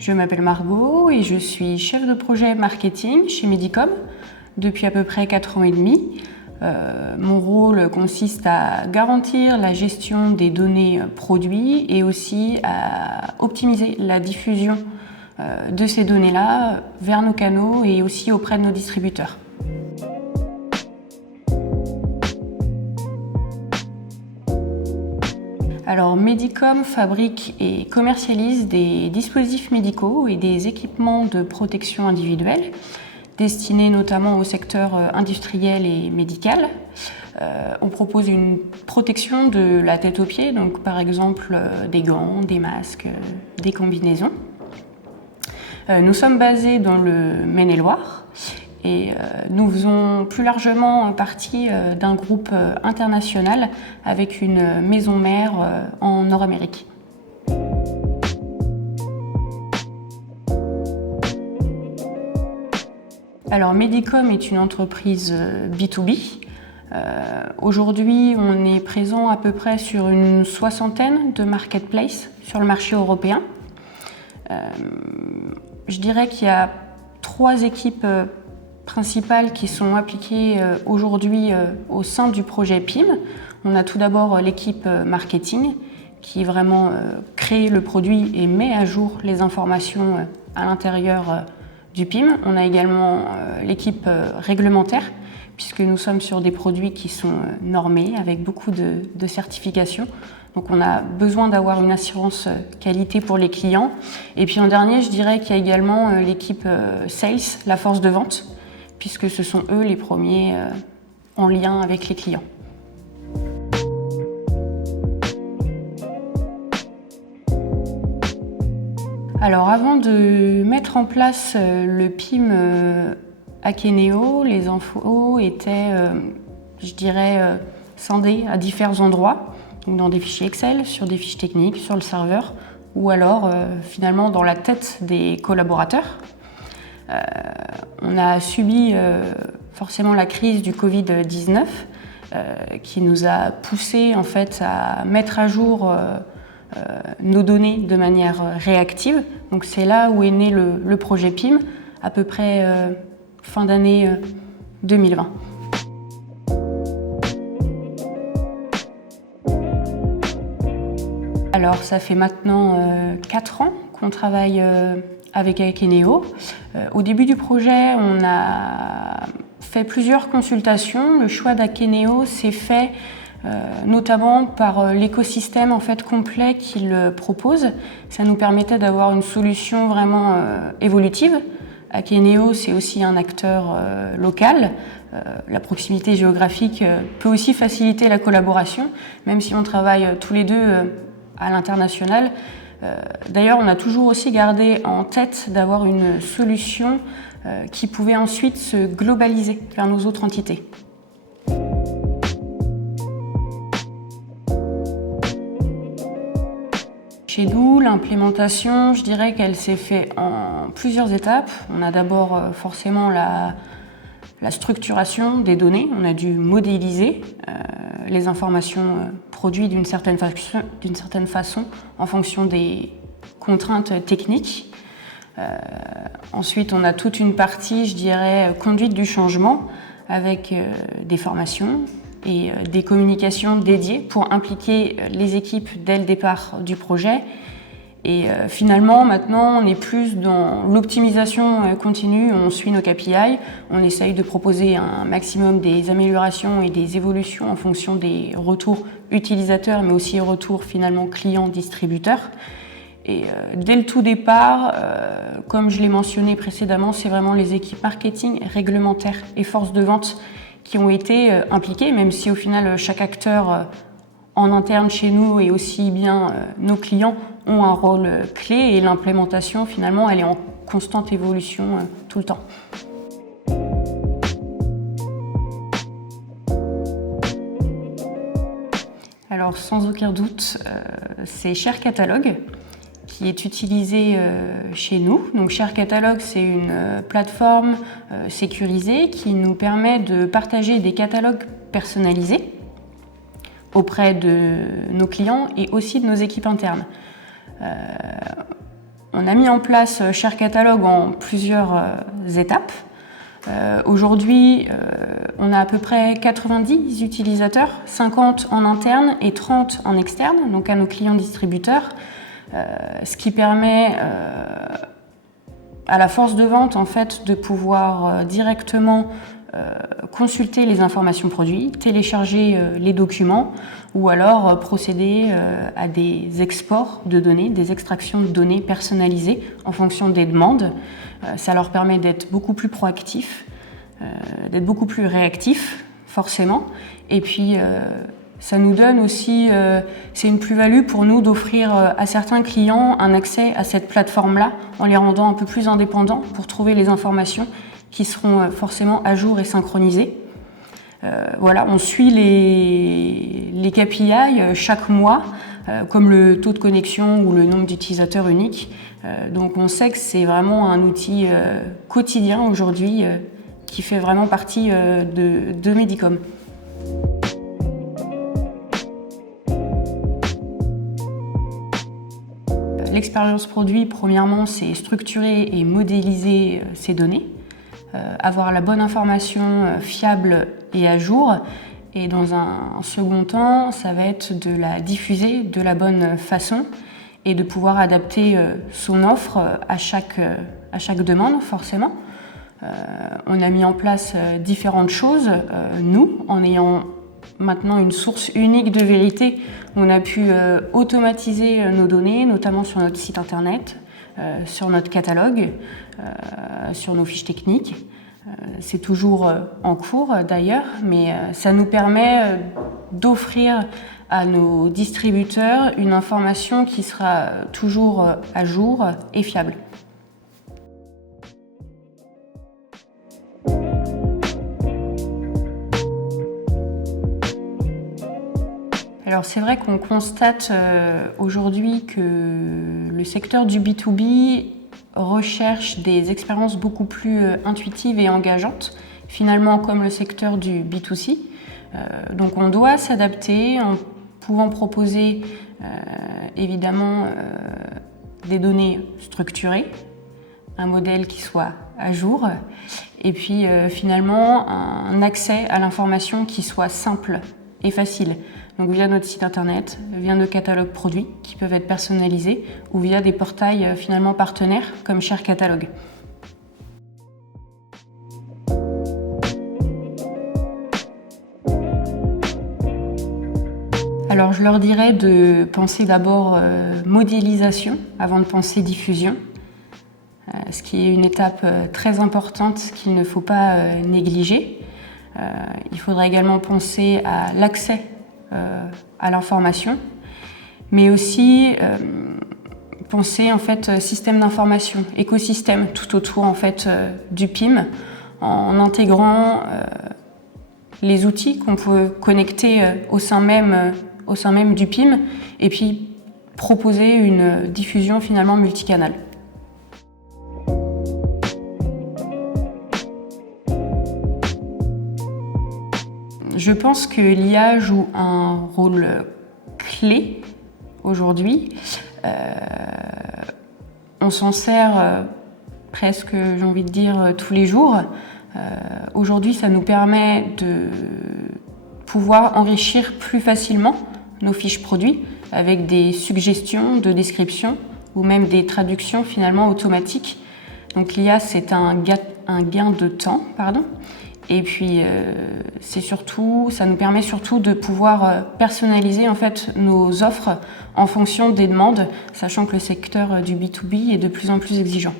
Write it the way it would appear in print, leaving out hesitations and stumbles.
Je m'appelle Margot et je suis chef de projet marketing chez Medicom depuis à peu près 4 ans et demi. Mon rôle consiste à garantir la gestion des données produits et aussi à optimiser la diffusion de ces données-là vers nos canaux et aussi auprès de nos distributeurs. Alors, Medicom fabrique et commercialise des dispositifs médicaux et des équipements de protection individuelle destinés notamment au secteur industriel et médical. On propose une protection de la tête aux pieds, donc par exemple des gants, des masques, des combinaisons. Nous sommes basés dans le Maine-et-Loire et nous faisons plus largement partie d'un groupe international avec une maison mère en Nord-Amérique. Alors Medicom est une entreprise B2B. Aujourd'hui, on est présent à peu près sur une 60aine de marketplaces sur le marché européen. Je dirais qu'il y a 3 équipes principales qui sont appliquées aujourd'hui au sein du projet PIM. On a tout d'abord l'équipe marketing qui vraiment crée le produit et met à jour les informations à l'intérieur du PIM. On a également l'équipe réglementaire puisque nous sommes sur des produits qui sont normés avec beaucoup de certifications. Donc on a besoin d'avoir une assurance qualité pour les clients. Et puis en dernier, je dirais qu'il y a également l'équipe sales, la force de vente, puisque ce sont eux les premiers en lien avec les clients. Alors avant de mettre en place le PIM Akeneo, les infos étaient, je dirais, scindées à divers endroits, donc dans des fichiers Excel, sur des fiches techniques, sur le serveur, ou alors finalement dans la tête des collaborateurs. On a subi forcément la crise du Covid-19 qui nous a poussé en fait à mettre à jour nos données de manière réactive. Donc c'est là où est né le projet PIM, à peu près fin d'année 2020. Alors ça fait maintenant 4 ans qu'on travaille avec Akeneo. Au début du projet, on a fait plusieurs consultations. Le choix d'Akeneo s'est fait notamment par l'écosystème en fait complet qu'il propose. Ça nous permettait d'avoir une solution vraiment évolutive. Akeneo, c'est aussi un acteur local. La proximité géographique peut aussi faciliter la collaboration, même si on travaille tous les deux à l'international. D'ailleurs, on a toujours aussi gardé en tête d'avoir une solution qui pouvait ensuite se globaliser vers nos autres entités. Chez nous, l'implémentation, je dirais qu'elle s'est faite en plusieurs étapes. On a d'abord forcément la structuration des données. On a dû modéliser les informations produites d'une certaine façon en fonction des contraintes techniques. Ensuite, on a toute une partie, je dirais, conduite du changement avec des formations et des communications dédiées pour impliquer les équipes dès le départ du projet. Et finalement, maintenant, on est plus dans l'optimisation continue, on suit nos KPI, on essaye de proposer un maximum des améliorations et des évolutions en fonction des retours utilisateurs, mais aussi retours finalement clients-distributeurs. Et dès le tout départ, comme je l'ai mentionné précédemment, c'est vraiment les équipes marketing, réglementaires et force de vente qui ont été impliquées, même si au final chaque acteur en interne chez nous et aussi bien nos clients ont un rôle clé et l'implémentation finalement elle est en constante évolution tout le temps. Alors sans aucun doute, c'est Share Catalog qui est utilisé chez nous. Donc Share Catalog, c'est une plateforme sécurisée qui nous permet de partager des catalogues personnalisés auprès de nos clients et aussi de nos équipes internes. On a mis en place Share Catalog en plusieurs étapes. Aujourd'hui, on a à peu près 90 utilisateurs, 50 en interne et 30 en externe, donc à nos clients distributeurs, ce qui permet à la force de vente en fait, de pouvoir directement consulter les informations produits, télécharger les documents ou alors procéder à des exports de données, des extractions de données personnalisées en fonction des demandes. Ça leur permet d'être beaucoup plus proactifs, d'être beaucoup plus réactifs forcément. Et puis ça nous donne aussi, c'est une plus-value pour nous d'offrir à certains clients un accès à cette plateforme-là en les rendant un peu plus indépendants pour trouver les informations qui seront forcément à jour et synchronisées. Voilà, on suit les KPI chaque mois, comme le taux de connexion ou le nombre d'utilisateurs uniques. Donc on sait que c'est vraiment un outil quotidien aujourd'hui qui fait vraiment partie de Medicom. L'expérience produit, premièrement, c'est structurer et modéliser ces données, avoir la bonne information fiable et à jour. Et dans un second temps, ça va être de la diffuser de la bonne façon et de pouvoir adapter son offre à chaque demande, forcément. On a mis en place différentes choses, nous, en ayant maintenant une source unique de vérité. On a pu automatiser nos données, notamment sur notre site internet, sur notre catalogue, sur nos fiches techniques. C'est toujours en cours d'ailleurs, mais ça nous permet d'offrir à nos distributeurs une information qui sera toujours à jour et fiable. Alors c'est vrai qu'on constate aujourd'hui que le secteur du B2B recherche des expériences beaucoup plus intuitives et engageantes, finalement comme le secteur du B2C. Donc on doit s'adapter en pouvant proposer évidemment des données structurées, un modèle qui soit à jour, et puis finalement un accès à l'information qui soit simple et facile. Donc via notre site internet, via nos catalogues produits qui peuvent être personnalisés ou via des portails finalement partenaires comme Share Catalog. Alors je leur dirais de penser d'abord modélisation avant de penser diffusion, ce qui est une étape très importante qu'il ne faut pas négliger. Il faudra également penser à l'accès à l'information, mais aussi penser en fait système d'information, écosystème tout autour en fait du PIM, en intégrant les outils qu'on peut connecter au sein même du PIM, et puis proposer une diffusion finalement multicanale. Je pense que l'IA joue un rôle clé aujourd'hui. On s'en sert presque, j'ai envie de dire, tous les jours. Aujourd'hui, ça nous permet de pouvoir enrichir plus facilement nos fiches produits avec des suggestions de description ou même des traductions finalement automatiques. Donc l'IA, c'est un gain de temps, Et puis, ça nous permet surtout de pouvoir personnaliser en fait nos offres en fonction des demandes, sachant que le secteur du B2B est de plus en plus exigeant.